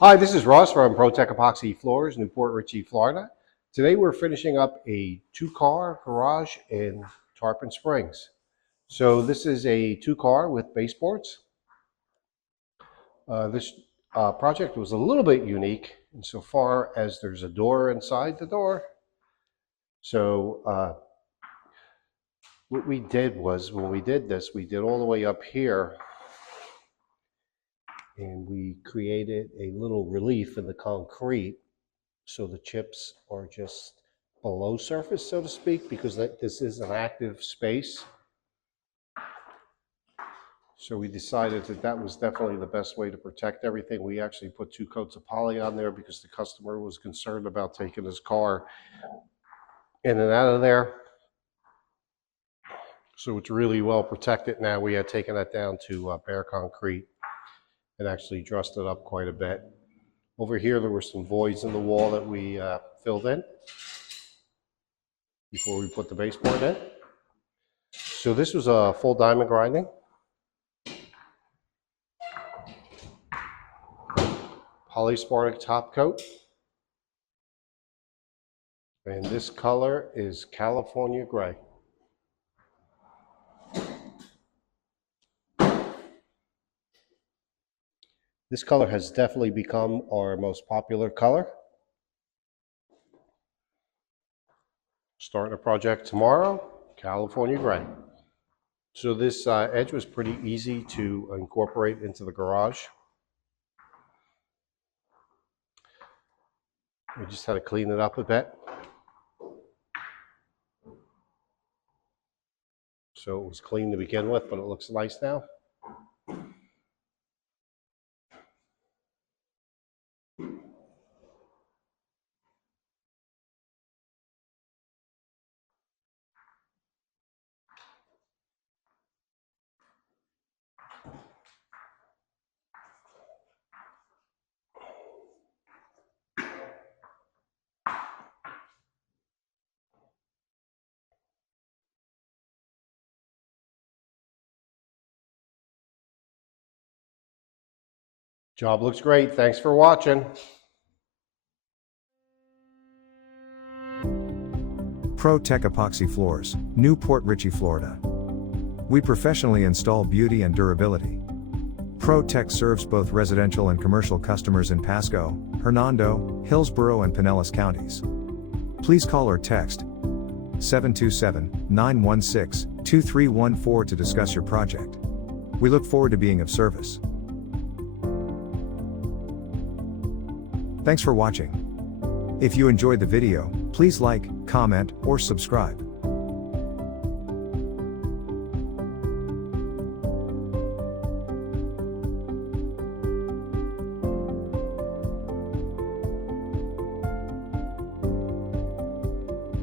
Hi, this is Ross from ProTech Epoxy Floors, Newport Richey, Florida. Today we're finishing up a two-car garage in Tarpon Springs. So this is a two-car with baseboards. This project was a little bit unique insofar as there's a door inside the door. So what we did was, when we did this, we did all the way up here, and we created a little relief in the concrete so the chips are just below surface, so to speak, because this is an active space. So we decided that that was definitely the best way to protect everything. We actually put 2 coats of poly on there because the customer was concerned about taking his car in and out of there. So it's really well protected now. We had taken that down to bare concrete and actually dressed it up quite a bit. Over here, there were some voids in the wall that we filled in before we put the baseboard in. So this was a full diamond grinding. Polyspartic top coat. And this color is California Gray. This color has definitely become our most popular color. Starting a project tomorrow, California Gray. So this edge was pretty easy to incorporate into the garage. We just had to clean it up a bit. So it was clean to begin with, but it looks nice now. Job looks great. Thanks for watching. ProTech Epoxy Floors, Newport Richey, Florida. We professionally install beauty and durability. ProTech serves both residential and commercial customers in Pasco, Hernando, Hillsborough, and Pinellas counties. Please call or text 727-916-2314 to discuss your project. We look forward to being of service. Thanks for watching. If you enjoyed the video, please like, comment, or subscribe.